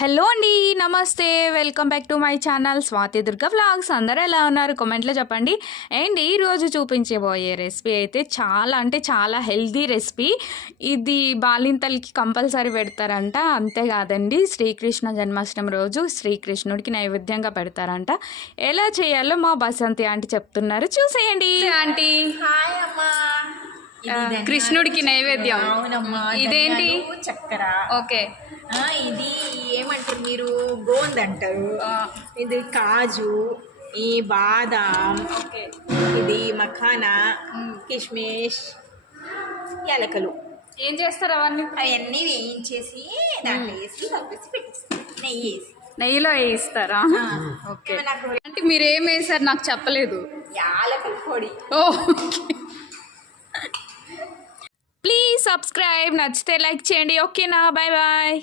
Hello అండి, నమస్తే. Welcome back to my channel Swathi Durga vlogs. అందరూ ఎలా ఉన్నారు? కామెంట్లో చెప్పండి. అండ్ ఈరోజు చూపించబోయే రెసిపీ అయితే చాలా అంటే చాలా హెల్దీ రెసిపీ. ఇది బాలింతలకి కంపల్సరీ పెడతారంట. అంతేకాదండి, శ్రీకృష్ణ జన్మాష్టమి రోజు శ్రీకృష్ణుడికి నైవేద్యంగా పెడతారంట. ఎలా చేయాలో మా బసంతి ఆంటీ చెప్తున్నారు, చూసేయండి. ఆంటీ హాయ్ అమ్మా. కృష్ణుడికి నైవేద్యం. అవునమ్మా, ఇదేంటి? చక్కెర. ఓకే. ఇది ఏమంటారు మీరు, గోంద్ అంటారు. ఇది కాజు, ఈ బాదాం, ఇది మఖానా, కిష్మిష్, యాలకలు. ఏం చేస్తారు అవన్నీ? అవన్నీ వేయించేసి దాంట్లో వేసి కలిపేసి పెట్టిస్తాం, నెయ్యి వేసి. నెయ్యిలో వేయిస్తారా? ఓకే. అంటే మీరు ఏం వేసారు నాకు చెప్పలేదు. యాలకల పొడి. ఓ, ప్లీజ్ సబ్స్క్రైబ్. నచ్చితే లైక్ చేయండి. ఓకేనా? Bye bye.